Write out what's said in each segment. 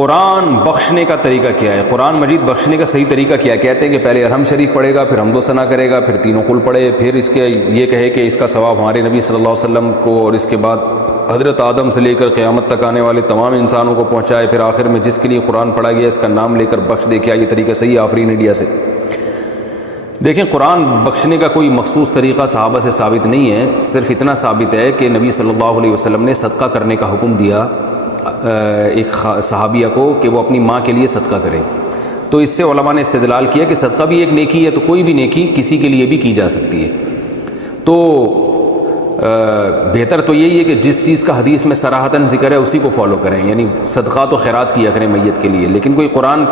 قرآن بخشنے کا طریقہ کیا ہے؟ قرآن مجید بخشنے کا صحیح طریقہ کیا ہے؟ کہتے ہیں کہ پہلے ارحم شریف پڑھے گا، پھر حمد و ثنا کرے گا، پھر تینوں قل پڑھے، پھر اس کے یہ کہے کہ اس کا ثواب ہمارے نبی صلی اللہ علیہ وسلم کو، اور اس کے بعد حضرت آدم سے لے کر قیامت تک آنے والے تمام انسانوں کو پہنچائے، پھر آخر میں جس کے لیے قرآن پڑھا گیا اس کا نام لے کر بخش دے۔ کیا یہ طریقہ صحیح ہے آفرین انڈیا سے؟ دیکھیں، قرآن بخشنے کا کوئی مخصوص طریقہ صحابہ سے ثابت نہیں ہے، صرف اتنا ثابت ہے کہ نبی صلی اللہ علیہ وسلم نے صدقہ کرنے کا حکم دیا ایک صحابیہ کو کہ وہ اپنی ماں کے لیے صدقہ کرے، تو اس سے علماء نے استدلال کیا کہ صدقہ بھی ایک نیکی ہے، تو کوئی بھی نیکی کسی کے لیے بھی کی جا سکتی ہے۔ تو بہتر تو یہی ہے کہ جس چیز کا حدیث میں صراحتاً ذکر ہے اسی کو فالو کریں، یعنی صدقات و خیرات کیا کریں میت کے لیے، لیکن کوئی قرآن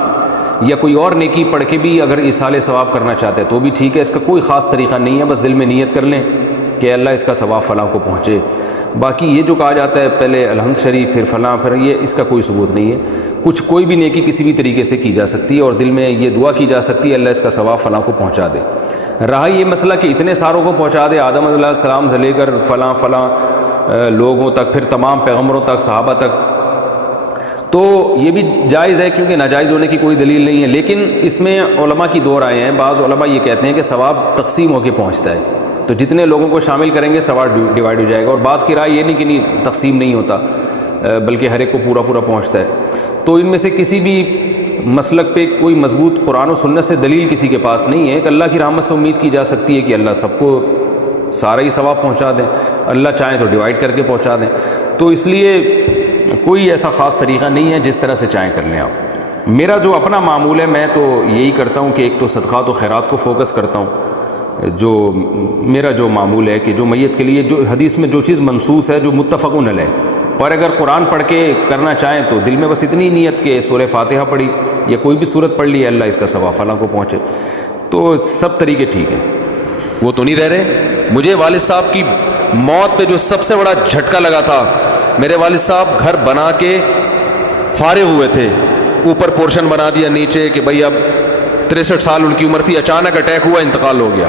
یا کوئی اور نیکی پڑھ کے بھی اگر ایصال ثواب کرنا چاہتے ہیں تو بھی ٹھیک ہے، اس کا کوئی خاص طریقہ نہیں ہے، بس دل میں نیت کر لیں کہ اللہ اس کا ثواب فلاں کو پہنچے۔ باقی یہ جو کہا جاتا ہے پہلے الحمد شریف پھر فلاں پھر یہ، اس کا کوئی ثبوت نہیں ہے۔ کوئی بھی نیکی کسی بھی طریقے سے کی جا سکتی ہے، اور دل میں یہ دعا کی جا سکتی ہے اللہ اس کا ثواب فلاں کو پہنچا دے۔ رہا یہ مسئلہ کہ اتنے ساروں کو پہنچا دے، آدم علیہ السلام سے لے کر فلاں لوگوں تک، پھر تمام پیغمبروں تک، صحابہ تک، تو یہ بھی جائز ہے کیونکہ ناجائز ہونے کی کوئی دلیل نہیں ہے، لیکن اس میں علماء کی دو رائے ہیں۔ بعض علماء یہ کہتے ہیں کہ ثواب تقسیم ہو کے پہنچتا ہے، تو جتنے لوگوں کو شامل کریں گے ثواب ڈیوائیڈ ہو جائے گا، اور بعض کی رائے یہ نہیں کہ نہیں تقسیم نہیں ہوتا بلکہ ہر ایک کو پورا پہنچتا ہے۔ تو ان میں سے کسی بھی مسلک پہ کوئی مضبوط قرآن و سنت سے دلیل کسی کے پاس نہیں ہے کہ اللہ کی رحمت سے امید کی جا سکتی ہے کہ اللہ سب کو سارا ہی ثواب پہنچا دیں، اللہ چاہیں تو ڈیوائیڈ کر کے پہنچا دیں، تو اس لیے کوئی ایسا خاص طریقہ نہیں ہے، جس طرح سے چاہیں کر لیں آپ۔ میرا جو اپنا معمول ہے، میں تو یہی کرتا ہوں کہ ایک تو صدقات و خیرات کو فوکس کرتا ہوں، جو میرا جو معمول ہے کہ جو میت کے لیے جو حدیث میں جو چیز منصوص ہے، جو متفقun علیہ، اور اگر قرآن پڑھ کے کرنا چاہیں تو دل میں بس اتنی نیت کہ سورہ فاتحہ پڑھی یا کوئی بھی صورت پڑھ لی، اللہ اس کا ثواب فلاں کو پہنچے، تو سب طریقے ٹھیک ہیں۔ وہ تو نہیں رہ رہے۔ مجھے والد صاحب کی موت پہ جو سب سے بڑا جھٹکا لگا تھا، میرے والد صاحب گھر بنا کے فارغ ہوئے تھے، اوپر پورشن بنا دیا، نیچے کہ بھائی اب 63 سال ان کی عمر تھی، اچانک اٹیک ہوا، انتقال ہو گیا،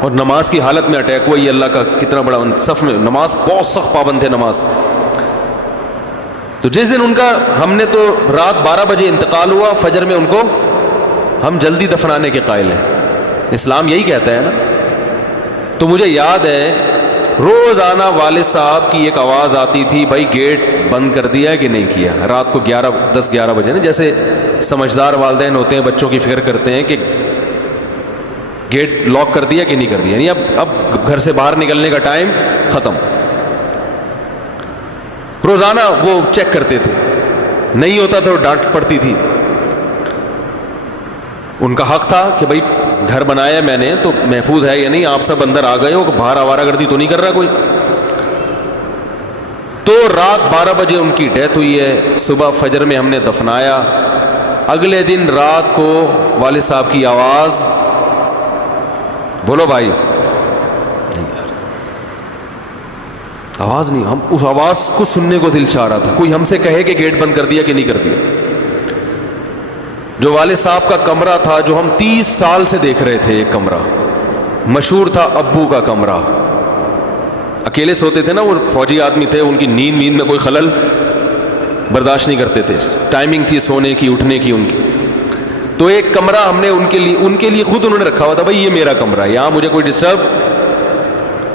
اور نماز کی حالت میں اٹیک ہوا۔ یہ اللہ کا کتنا بڑا، صف میں نماز بہت سخت پابند تھے نماز۔ تو جس دن ان کا، ہم نے تو رات 12 بجے انتقال ہوا، فجر میں ان کو ہم جلدی دفنانے کے قائل ہیں، اسلام یہی کہتا ہے نا۔ تو مجھے یاد ہے روزانہ والد صاحب کی ایک آواز آتی تھی، بھائی گیٹ بند کر دیا ہے کہ نہیں کیا، رات کو 10-11 بجے نا، جیسے سمجھدار والدین ہوتے ہیں بچوں کی فکر کرتے ہیں کہ گیٹ لاک کر دیا کہ نہیں کر دیا، یعنی اب گھر سے باہر نکلنے کا ٹائم ختم۔ روزانہ وہ چیک کرتے تھے، نہیں ہوتا تو ڈانٹ پڑتی تھی۔ ان کا حق تھا کہ بھائی گھر بنایا میں نے تو محفوظ ہے یا نہیں، آپ سب اندر آ گئے ہو، باہر آوارہ گردی تو نہیں کر رہا کوئی۔ تو رات 12 بجے ان کی ڈیتھ ہوئی ہے، صبح فجر میں ہم نے دفنایا۔ اگلے دن رات کو والد صاحب کی آواز، بولو بھائی، نہیں یار آواز نہیں، ہم اس آواز کو سننے کو دل چاہ رہا تھا، کوئی ہم سے کہے کہ گیٹ بند کر دیا کہ نہیں کر دیا۔ جو والد صاحب کا کمرہ تھا، جو ہم 30 سال سے دیکھ رہے تھے، ایک کمرہ مشہور تھا ابو کا کمرہ، اکیلے سوتے تھے نا، وہ فوجی آدمی تھے، ان کی نیند میں کوئی خلل برداشت نہیں کرتے تھے، ٹائمنگ تھی سونے کی اٹھنے کی ان کی۔ تو ایک کمرہ ہم نے ان کے لیے خود انہوں نے رکھا ہوا تھا، بھائی یہ میرا کمرہ ہے، یہاں مجھے کوئی ڈسٹرب۔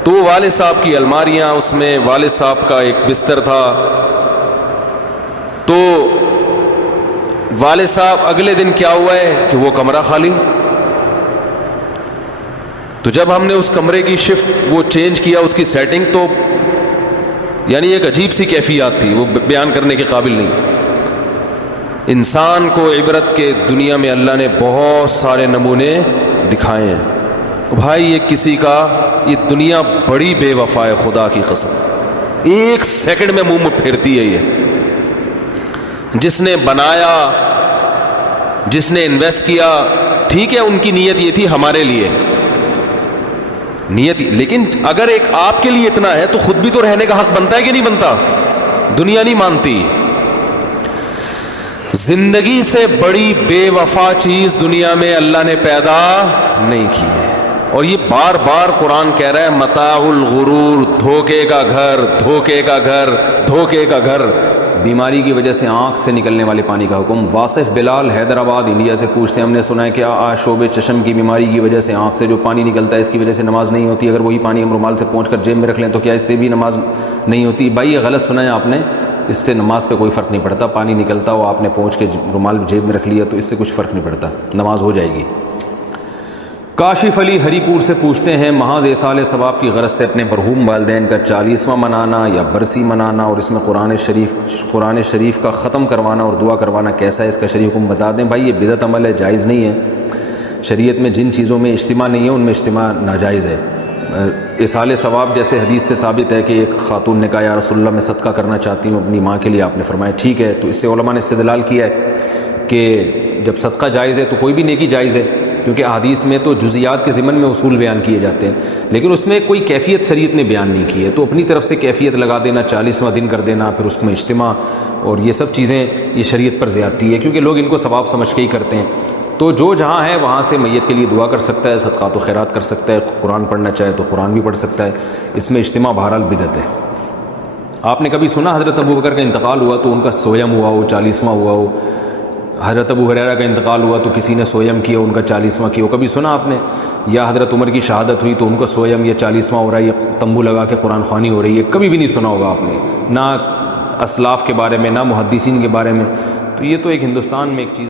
تو والد صاحب کی الماریاں، اس میں والد صاحب کا ایک بستر تھا۔ تو والد صاحب اگلے دن کیا ہوا ہے کہ وہ کمرہ خالی۔ تو جب ہم نے اس کمرے کی شفٹ وہ چینج کیا، اس کی سیٹنگ، تو یعنی ایک عجیب سی کیفیات تھی، وہ بیان کرنے کے قابل نہیں۔ انسان کو عبرت کے دنیا میں اللہ نے بہت سارے نمونے دکھائے ہیں۔ بھائی یہ کسی کا، یہ دنیا بڑی بے وفا ہے، خدا کی قسم، ایک سیکنڈ میں منہ پھیرتی ہے یہ۔ جس نے بنایا، جس نے انویسٹ کیا، ٹھیک ہے ان کی نیت یہ تھی ہمارے لیے نیت، لیکن اگر ایک آپ کے لیے اتنا ہے تو خود بھی تو رہنے کا حق بنتا ہے کہ نہیں بنتا؟ دنیا نہیں مانتی۔ زندگی سے بڑی بے وفا چیز دنیا میں اللہ نے پیدا نہیں کی ہے، اور یہ بار بار قرآن کہہ رہا ہے متاع الغرور، دھوکے کا گھر، دھوکے کا گھر، دھوکے کا گھر۔ بیماری کی وجہ سے آنکھ سے نکلنے والے پانی کا حکم۔ واصف بلال حیدرآباد انڈیا سے پوچھتے ہیں ہم نے سنا ہے کہ شعب چشم کی بیماری کی وجہ سے آنکھ سے جو پانی نکلتا ہے اس کی وجہ سے نماز نہیں ہوتی، اگر وہی پانی ہم رومال سے پہنچ کر جیب میں رکھ لیں تو کیا اس سے بھی نماز نہیں ہوتی؟ بھائی یہ غلط سنا ہے آپ نے، اس سے نماز پہ کوئی فرق نہیں پڑتا، پانی نکلتا ہو آپ نے پہنچ کے رومال جیب میں رکھ لیا تو اس سے کچھ فرق نہیں پڑتا، نماز ہو جائے گی۔ کاشف علی ہری پور سے پوچھتے ہیں محض ایصال ثواب کی غرض سے اپنے مرحوم والدین کا 40واں منانا یا برسی منانا اور اس میں قرآن شریف کا ختم کروانا اور دعا کروانا کیسا ہے، اس کا شرعی حکم بتا دیں۔ بھائی یہ بدعت عمل ہے، جائز نہیں ہے۔ شریعت میں جن چیزوں میں اجتماع نہیں ہے ان میں اجتماع ناجائز ہے۔ ایصال ثواب جیسے حدیث سے ثابت ہے کہ ایک خاتون نے کہا یا رسول اللہ میں صدقہ کرنا چاہتی ہوں اپنی ماں کے لیے، آپ نے فرمایا ٹھیک ہے، تو اس سے علماء نے استدلال کیا ہے کہ جب صدقہ جائز ہے تو کوئی بھی نیکی جائز ہے، کیونکہ احادیث میں تو جزیات کے ضمن میں اصول بیان کیے جاتے ہیں، لیکن اس میں کوئی کیفیت شریعت نے بیان نہیں کی ہے، تو اپنی طرف سے کیفیت لگا دینا، 40واں دن کر دینا، پھر اس میں اجتماع اور یہ سب چیزیں یہ شریعت پر زیادتی ہے، کیونکہ لوگ ان کو ثواب سمجھ کے ہی کرتے ہیں۔ تو جو جہاں ہے وہاں سے میت کے لیے دعا کر سکتا ہے، صدقات و خیرات کر سکتا ہے، قرآن پڑھنا چاہے تو قرآن بھی پڑھ سکتا ہے، اس میں اجتماع بہرحال بدعت ہے۔ آپ نے کبھی سنا حضرت ابوبکر کا انتقال ہوا تو ان کا سویم ہوا ہو، 40واں ہوا ہو؟ حضرت ابو ہریرہ کا انتقال ہوا تو کسی نے سویم کیا، ان کا 40واں کیا ہو، کبھی سنا آپ نے؟ یا حضرت عمر کی شہادت ہوئی تو ان کا سویم یا 40واں ہو رہا ہے یا تمبو لگا کے قرآن خوانی ہو رہی ہے، کبھی بھی نہیں سنا ہوگا آپ نے، نہ اسلاف کے بارے میں نہ محدثین کے بارے میں۔ تو یہ تو ایک ہندوستان میں ایک چیز